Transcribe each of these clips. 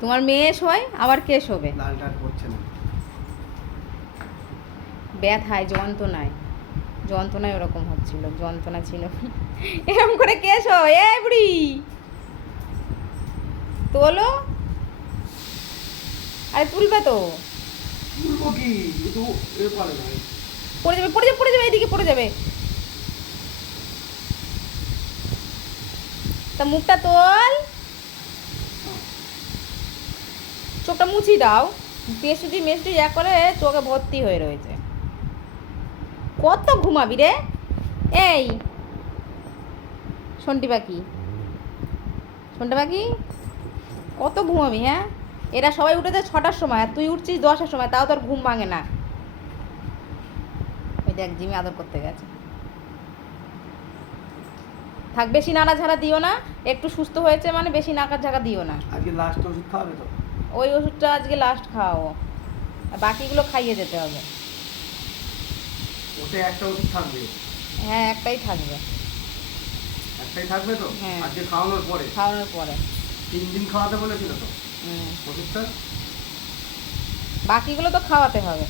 তোমার মেয়ে শোয়, আবার কে শোবে? লালটা করছে না। ব্যথায় যন্ত্রণায়, যন্ত্রণায় ওরকম হচ্ছিল, যন্ত্রণা ছিল। এরকম করে কে শোয়? এ বুড়ি তোলো। আরে তুলবে তো। তুলবো কি? এ তো এ পারে না। পড়ে যাবে, পড়ে যাবে, পড়ে যাবে, এইদিকে পড়ে যাবে। তা মুখটা তোল, চোখটা মুছি দাও। মেসুজি মেসুজি যা করে চোখে ভর্তি হয়ে রয়েছে। কত ঘুমাবি রে? এই শন্টি পাখি, শন্টি পাখি, কত ঘুমাবি? হ্যাঁ, এরা সবাই উঠেছে 6টার সময়, আর তুই উঠছিস 10টার সময়, তাও তোর ঘুম ভাঙে না। ওই দেখ জিমি আদর করতে গেছে। থাক, বেশি নাড়াঝাড়া দিও না। একটু সুস্থ হয়েছে মানে বেশি নাকাঝাড়া দিও না। আজকে লাস্ট ওষুধ খাওয়াবে তো? ওই ওষুধটা আজকে লাস্ট খাওয়াবো, আর বাকিগুলো খাইয়ে যেতে হবে। ওতে একটা ওষুধ থাকবে। হ্যাঁ, একটাই থাকবে। একটাই থাকবে তো? হ্যাঁ, আজকে খাওয়ানোর পরে খাওয়ানোর পরে। 3 দিন খাওয়াতে বলেছিল তো হুম, ওষুধটা। বাকিগুলো তো খাওয়াতে হবে।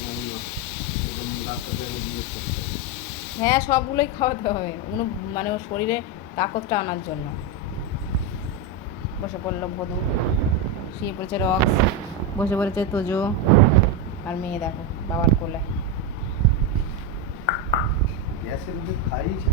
জানি না, এরকম ডাক্তারকে আমি জিজ্ঞেস করতে হবে। হ্যাঁ, সবগুলোই খাওয়াতে হবে, মানে ওর শরীরে তাকতটা আনার জন্য। বসে পড়লো ভদু, শুয়ে পড়েছে রক্স, বসে পড়েছে তোজো, আর মেয়ে দেখো বাবার কোলে। গ্যাসের ওষুধ খাইয়েছে।